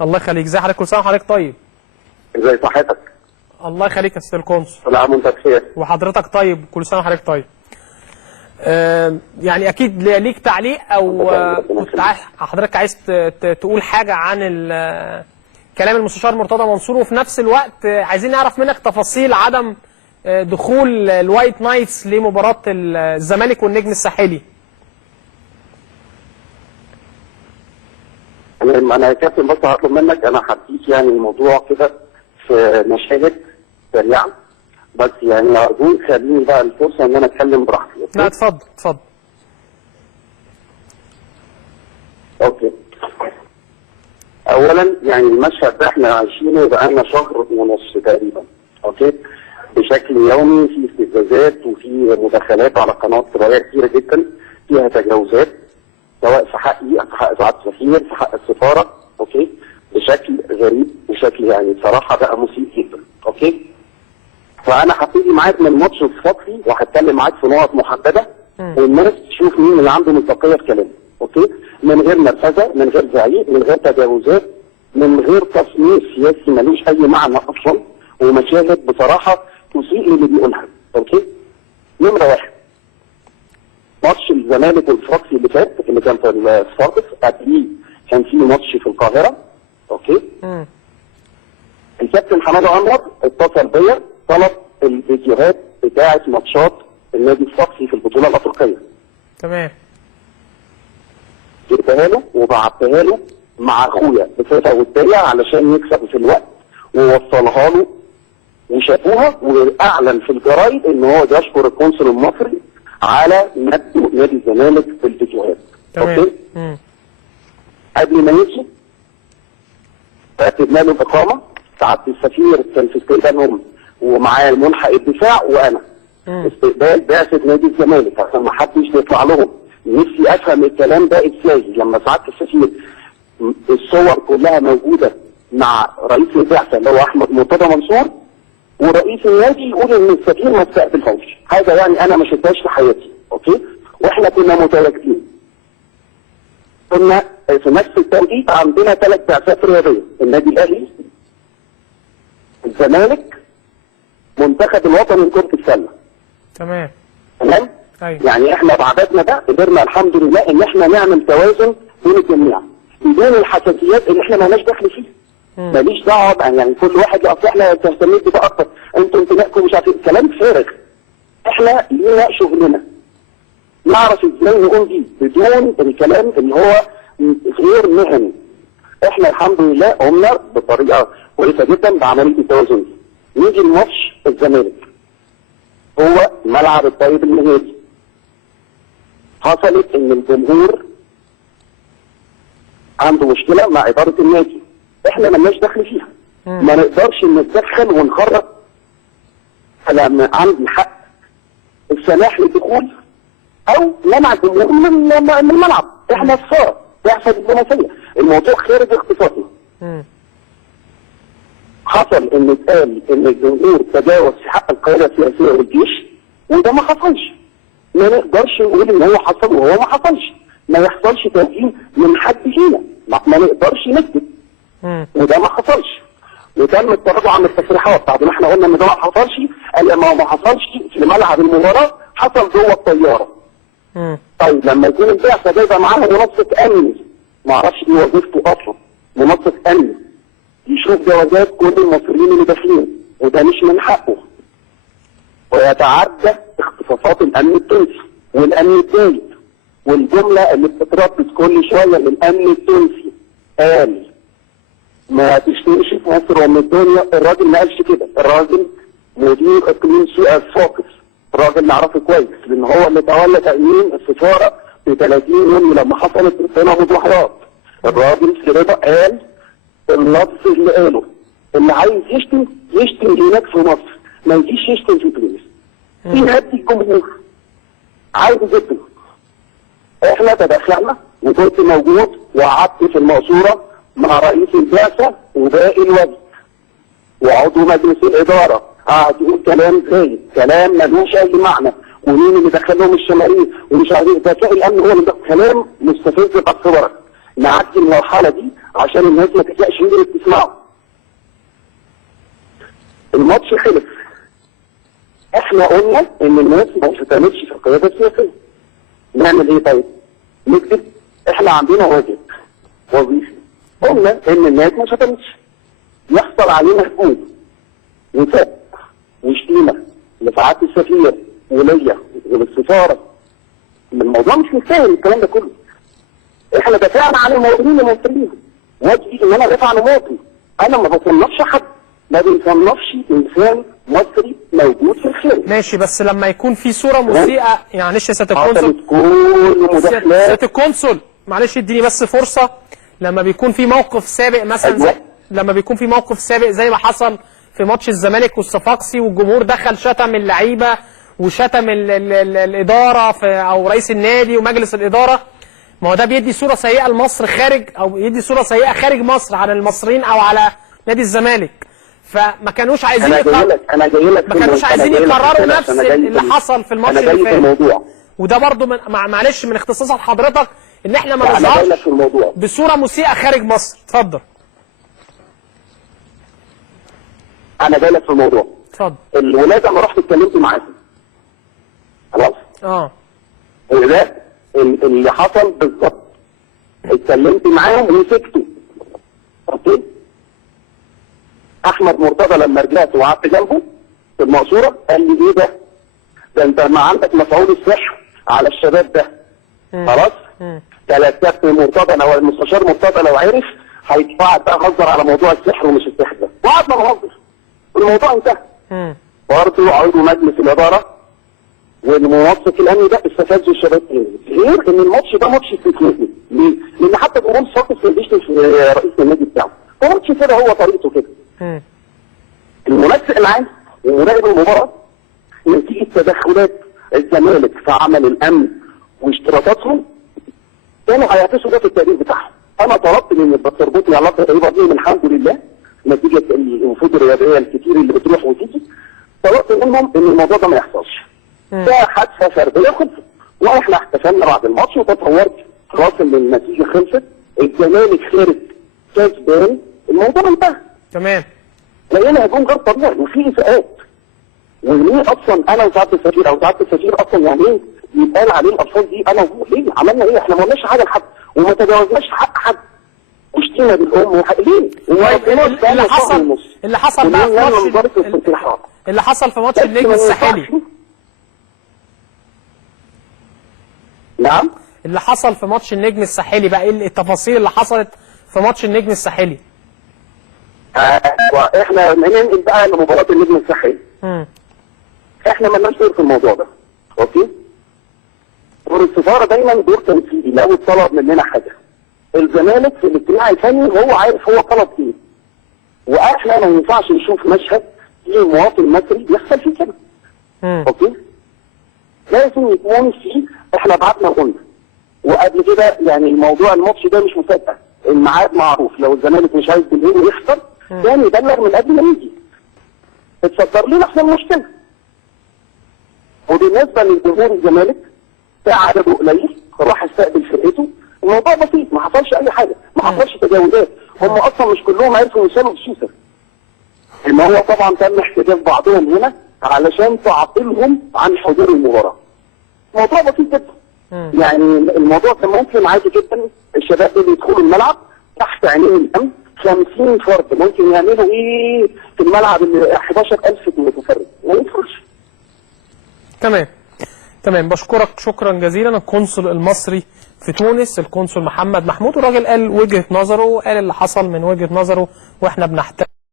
الله يخليك. ازي حضرتك؟ كل سنه وحضرتك طيب. ازي صحتك؟ الله يخليك يا استاذ القنصل. كل عام وانت بخير. وحضرتك طيب، كل سنه وحضرتك طيب. يعني اكيد ليك تعليق او كنت حضرتك عايز تقول حاجه عن كلام المستشار مرتضى منصور، وفي نفس الوقت عايزين نعرف منك تفاصيل عدم دخول الوايت نايتس لمباراه الزمالك والنجم الساحلي. انا يا كابتن بس هطلب منك، انا هديك يعني الموضوع كده في مشاهد سريعه، بس يعني ارجوك خليني بقى الفرصه ان انا اتكلم براحتي. لا اتفضل اتفضل. اوكي. اولا يعني المشهد ده احنا عايشينه بقالنا شهر ونص تقريبا، اوكي؟ بشكل يومي في استفزازات وفي مداخلات على قنوات فضائيه كتيره جدا فيها تجاوزات، سواء في حقي في حق سعاده السفير في حق السفاره، اوكي؟ بشكل غريب، بشكل يعني بصراحه بقى مسيء جدا، اوكي؟ فانا هبتدي معاك من ماتش الصفي وهتكلم معاك في نقط محدده والناس تشوف مين اللي عنده مصداقيه في كلامه، اوكي؟ من غير نرفزه، من غير زعيق، من غير تجاوزات، من غير تصنيف سياسي ملوش اي معنى اصلا، ومشاهد بصراحه تسيء اللي بيقولها، اوكي؟ نمره واحد، ماتش الزمالك والصفاقسي اللي فات اللي كان في الصفاقس، قبليه كان في ماتش في القاهره، اوكي؟ الكابتن حماده انور اتصل بيا طلب الفيديوهات بتاعه ماتشات النادي الصفاقسي في البطوله الافريقيه. تمام. جبتها له وبعتها له مع اخويا بصفه وديه علشان يكسب في الوقت، ووصلها له وشافوها، واعلن في الجرايد ان هو بيشكر القنصل المصري على نبذ نادي الزمالك في الفيديوهات. اوكي؟ قبل ما يمشي رتبنا له الاقامه، سعاده السفير كان في استقبالهم ومعاه الملحق الدفاع وانا. استقبال بعثه نادي الزمالك عشان ما حدش يطلع لهم. نفسي افهم الكلام ده ازاي لما سعاده السفير الصور كلها موجوده مع رئيس البعثه اللي هو احمد مرتضى منصور، ورئيس النادي يقول ان السفير ما استقبلهمش، حاجه يعني انا ما شفتهاش في حياتي، اوكي؟ واحنا كنا متواجدين. كنا في نفس التوقيت عندنا 3 بعثات رياضيه، النادي الاهلي، الزمالك، منتخب الوطني لكره السله. تمام. تمام؟ أيوة. يعني احنا بعددنا ده قدرنا الحمد لله ان احنا نعمل توازن بين الجميع بدون الحساسيات اللي احنا مالناش دخل فيها. ماليش دعوه يعني كل واحد اصل احنا اهتميت بده اكتر، انتوا انتمائكم مش عارف ايه، كلام فارغ. احنا لينا شغلنا نعرف ازاي نقوم بيه بدون الكلام اللي هو غير مهني. احنا الحمد لله قمنا بطريقه كويسه جدا بعمليه التوازن دي. نيجي لماتش الزمالك، هو ملعب الطيب المهادي. حصلت ان الجمهور عنده مشكله مع اداره النادي، احنا مالناش دخل فيها. ما نقدرش نتدخل ونخرج. انا عندي حق السماح للدخول او منع الجمهور من الملعب، احنا الصار بيحصل الدبلوماسيه، الموضوع خارج اختصاصنا. حصل ان اتقال ان الجمهور تجاوز في حق القياده السياسيه والجيش، وده ما حصلش. ما نقدرش نقول ان هو حصل وهو ما حصلش، ما يحصلش توجيه من حد فينا، ما نقدرش نكذب. وده ما حصلش. وتم التراجع عن التصريحات بعد ما احنا قلنا ان ده ما حصلش، قال ما حصلش في ملعب المباراه، حصل جوه الطياره. طيب لما يكون البعثه جايبه معاها منسق امني، ما اعرفش ايه وظيفته اصلا، منسق امني يشوف جوازات كل المصريين اللي داخلين، وده مش من حقه. ويتعدى اختصاصات الامن التونسي والامن الدولي، والجمله اللي بتتردد كل شويه للامن التونسي قال ما تشتريش في مصر ومن الدنيا. الراجل ما قالش كده، الراجل مدير اقليم الصفاقس، الراجل اللي اعرفه كويس لان هو اللي تولى تامين السفاره في 30 يونيو لما حصلت هنا مظاهرات. الراجل في رضا قال اللفظ اللي قاله، اللي عايز يشتم هناك في مصر ما يجيش يشتم في تونس. يهدي الجمهور عادي جدا. احنا تدخلنا وكنت موجود وقعدت في المقصوره مع رئيس البعثه وباقي الوفد وعضو مجلس الاداره، قعد يقول كلام زايد، كلام ملوش اي معنى، ومين اللي دخلهم الشماليه ومش عارف ايه، ذكاء الامن هو اللي كلام مستفز باعتبارك. نعدي المرحله دي عشان الناس ما تبقاش قدرت تسمعه. الماتش خلص. احنا قلنا ان الناس ما بتعملش في القياده السياسيه. نعمل ايه طيب؟ نكتب احنا عندنا واجب وظيفي. قلنا ان الناس ما شتمتش. يحصل علينا هجوم وسب وشتيمه لسعاده السفير وليا وللسفاره. الموضوع مش مستاهل الكلام ده كله. احنا دافعنا عن المواطنين المصريين. واجبي ان انا ادافع عن مواطن. انا ما بصنفش حد، ما بنصنفش انسان مصري موجود في الخارج. ماشي، بس لما يكون في صوره مسيئه، يعني معلش يا سياده القنصل، كل مداخلات. سياده القنصل معلش اديني بس فرصه. لما بيكون في موقف سابق مثلا أيوة. لما بيكون في موقف سابق زي ما حصل في ماتش الزمالك والصفاقسي، والجمهور دخل شتم اللعيبه وشتم الاداره او رئيس النادي ومجلس الاداره، ما هو ده بيدي صوره سيئه لمصر خارج، او بيدي صوره سيئه خارج مصر على المصريين او على نادي الزمالك. فما كانوش عايزين انا جاي لك ما كانوش عايزين يكرروا نفس اللي حصل في الماتش اللي فات. الموضوع وده برضو معلش من اختصاصات حضرتك ان احنا ما نظهرش بصوره مسيئه خارج مصر. اتفضل. انا جاي لك في الموضوع. اتفضل. الولاد انا رحت اتكلمت معاهم. خلاص؟ وده اللي حصل بالظبط. اتكلمت معاهم وسكتوا. اوكي؟ احمد مرتضى لما رجعت وقعدت جنبه في المقصوره قال لي ايه ده انت ما عندك مفعول السحر على الشباب ده. خلاص؟ ده الكابتن مرتضى لو المستشار مرتضى لو عرف هيتفاعل بقى هزر على موضوع السحر ومش السحر ده. وقعدنا نهزر والموضوع انتهى. برضه عضو مجلس الاداره والموثق الامني ده استفزوا الشباب تاني. غير ان الماتش ده ماتش استثنائي. ليه؟ لان حتى الجمهور صوت السنديش في رئيس النادي بتاعه. هو ماتش كده، هو طريقته كده. المنسق العام ومراقب المباراه نتيجه تدخلات الزمالك في عمل الامن واشتراطاتهم كانوا هيعكسوا ده في التقرير بتاعهم. انا طلبت ان تربطني علاقه قريبه بيهم الحمد لله نتيجه الوفود الرياضيه الكتير اللي بتروح وتيجي. طلبت منهم ان الموضوع ده ما يحصلش. ده حادثه فرديه خلصت. واحنا احتفلنا بعد الماتش وتطورت خلاص ان النتيجه خلصت. الزمالك خارج كسبان، الموضوع انتهى. تمام. لقينا هجوم غير طبيعي وفي اساءات. وليه اصلا انا وسعاده السفير او سعاده السفير اصلا يعني ايه يتقال عليه الالفاظ دي؟ انا وهو ليه؟ عملنا ايه؟ احنا ما قلناش حاجه لحد وما تجاوزناش حق حد. واشتينا بالام وحق ليه؟ اللي حصل بقى في ماتش اللي حصل في ماتش النجم الساحلي. نعم؟ اللي حصل في ماتش النجم الساحلي بقى ايه التفاصيل اللي حصلت في ماتش النجم الساحلي؟ احنا ننقل بقى لمباراه النجم الساحلي. احنا مالناش دور في الموضوع ده. اوكي؟ دور السفاره دايما دور تنفيذي. لو طلب مننا حاجه الزمالك في الاجتماع الفني هو عارف هو طلب ايه. واحنا ما ينفعش نشوف مشهد فيه مواطن مصري بيحصل فيه كده. اوكي؟ لازم يكون فيه، احنا بعتنا قلنا وقبل كده يعني الموضوع الماتش ده مش مفاجاه، الميعاد معروف. لو الزمالك مش عايز بالليل يخسر كان يبلغ من قبل ما يجي. اتصدر لنا احنا المشكله. وبالنسبه لجمهور الزمالك ده عدده قليل راح استقبل فرقته. الموضوع بسيط، ما حصلش اي حاجه، ما حصلش تجاوزات. هم اصلا مش كلهم عرفوا يوصلوا بسوسه. ان هو طبعا تم احتجاز بعضهم هنا علشان تعطيلهم عن حضور المباراه. الموضوع بسيط جدا. يعني الموضوع كان ممكن عادي جدا الشباب دول يدخلوا الملعب تحت عينين الامن 50 فرد ممكن يعملوا ايه في الملعب اللي 11,000 متفرج، ما ينفعش. تمام بشكرك شكرا جزيلا. القنصل المصري في تونس القنصل محمد محمود، والراجل قال وجهة نظره وقال اللي حصل من وجهة نظره واحنا بنحترم